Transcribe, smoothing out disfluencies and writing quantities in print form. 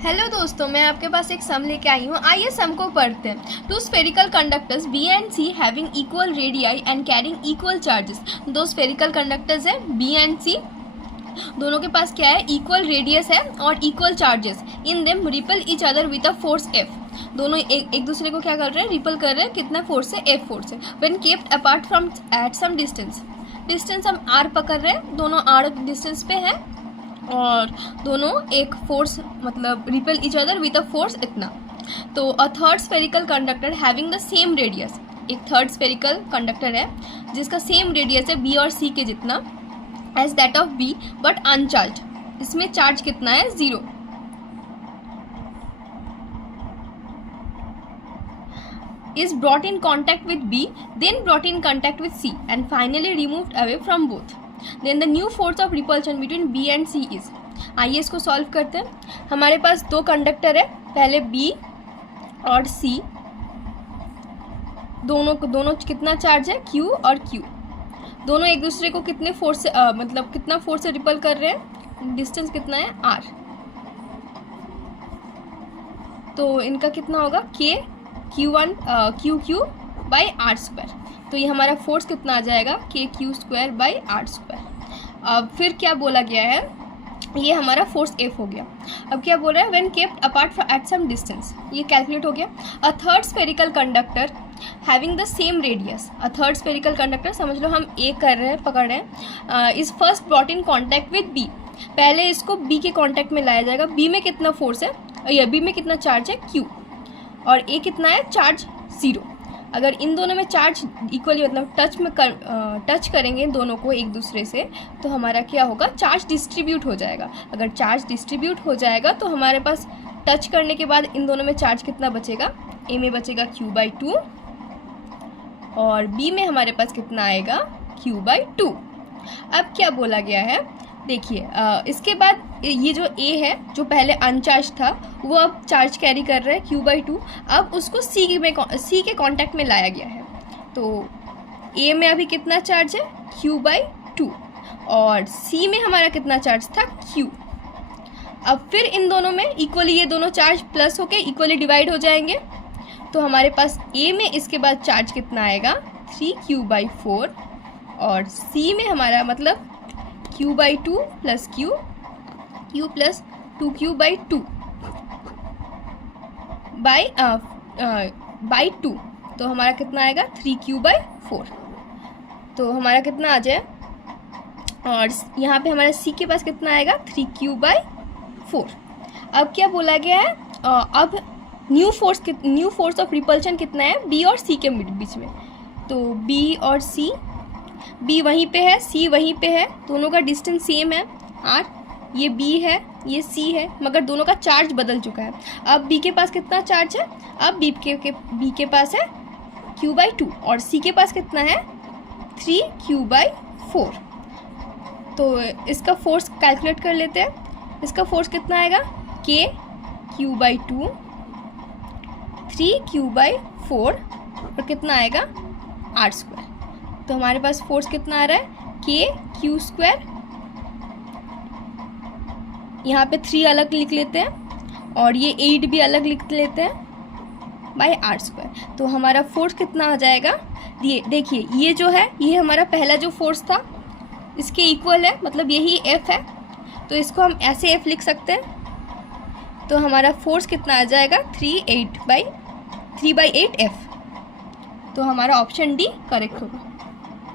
Hello दोस्तों, मैं आपके पास एक सम लेके आई हूँ। आइए सम को पढ़ते हैं। Two spherical conductors B and C having equal radii and carrying equal charges. दो स्फेरिकल कंडक्टर्स हैं बी एंड सी, दोनों के पास क्या है, इक्वल रेडियस है और equal charges. In them repel each other with a force F. दोनों एक दूसरे को क्या कर रहे हैं, रिपल कर रहे हैं। कितना फोर्स है, एफ फोर्स है। When kept apart from at some distance, distance हम आर पकड़ रहे हैं, दोनों आर डिस्टेंस पे हैं और दोनों एक फोर्स मतलब repel each other with a force इतना। तो अ third spherical conductor having the same radius, एक थर्ड स्फेरिकल कंडक्टर है जिसका सेम रेडियस है बी और सी के जितना, as that of B but uncharged. इसमें चार्ज कितना है, 0। is brought in contact with B, then brought in contact with C and finally removed away from both. Then the new force of repulsion between B and C is। आइए इसको solve करते हैं। हमारे पास दो conductor है, पहले B और C, दोनों कितना चार्ज है, Q और Q। दोनों एक दूसरे को कितने फोर्स से मतलब कितना फोर्स से रिपल कर रहे हैं, डिस्टेंस कितना है, R। तो इनका कितना होगा, K Q by R square. तो ये हमारा फोर्स कितना आ जाएगा, KQ² बाई आर स्क्वायर। अब फिर क्या बोला गया है, ये हमारा फोर्स F हो गया। अब क्या बोल रहा है, when kept apart at some distance, ये कैलकुलेट हो गया। A third spherical conductor having the same radius, a third spherical conductor समझ लो हम ए कर रहे हैं, पकड़ रहे हैं। Is first brought in contact with B, पहले इसको बी के कॉन्टैक्ट में लाया जाएगा। बी में कितना फोर्स है, या बी में कितना चार्ज है, Q, और ए कितना है, चार्ज 0। अगर इन दोनों में चार्ज इक्वली मतलब टच करेंगे इन दोनों को एक दूसरे से, तो हमारा क्या होगा, चार्ज डिस्ट्रीब्यूट हो जाएगा। अगर चार्ज डिस्ट्रीब्यूट हो जाएगा तो हमारे पास टच करने के बाद इन दोनों में चार्ज कितना बचेगा, ए में बचेगा Q/2 और बी में हमारे पास कितना आएगा, Q/2। अब क्या बोला गया है, देखिए इसके बाद ये जो A है जो पहले अनचार्ज था वो अब चार्ज कैरी कर रहा है Q/2। अब उसको C के कांटेक्ट में लाया गया है। तो A में अभी कितना चार्ज है, Q/2 और C में हमारा कितना चार्ज था, Q। अब फिर इन दोनों में इक्वली ये दोनों चार्ज प्लस होके इक्वली डिवाइड हो जाएंगे। तो हमारे पास A में इसके बाद चार्ज कितना आएगा, 3Q/4 और C में हमारा मतलब Q/2 plus Q plus 2Q/2 by 2। तो हमारा कितना आएगा, 3Q/4। तो हमारा कितना आ जाए, और यहाँ पे हमारा C के पास कितना आएगा, 3Q/4। अब क्या बोला गया है, अब न्यू फोर्स ऑफ रिपल्शन कितना है, B और C के बीच में। तो B और C, B वहीं पे है, C वहीं पे है, दोनों का डिस्टेंस सेम है R। ये B है, ये C है, मगर दोनों का चार्ज बदल चुका है। अब B के पास कितना चार्ज है, अब B के पास है Q/2 और C के पास कितना है, 3Q/4। तो इसका फोर्स कैलकुलेट कर लेते हैं। इसका फोर्स कितना आएगा, KQ/2 3Q/4 और कितना आएगा, R²। तो हमारे पास फोर्स कितना आ रहा है, KQ², यहाँ पे 3 अलग लिख लेते हैं और ये 8 भी अलग लिख लेते हैं, बाई R²। तो हमारा फोर्स कितना आ जाएगा, ये देखिए, ये जो है ये हमारा पहला जो फोर्स था इसके इक्वल है, मतलब यही F है। तो इसको हम ऐसे F लिख सकते हैं। तो हमारा फोर्स कितना आ जाएगा, 3/8F। तो हमारा ऑप्शन डी करेक्ट होगा।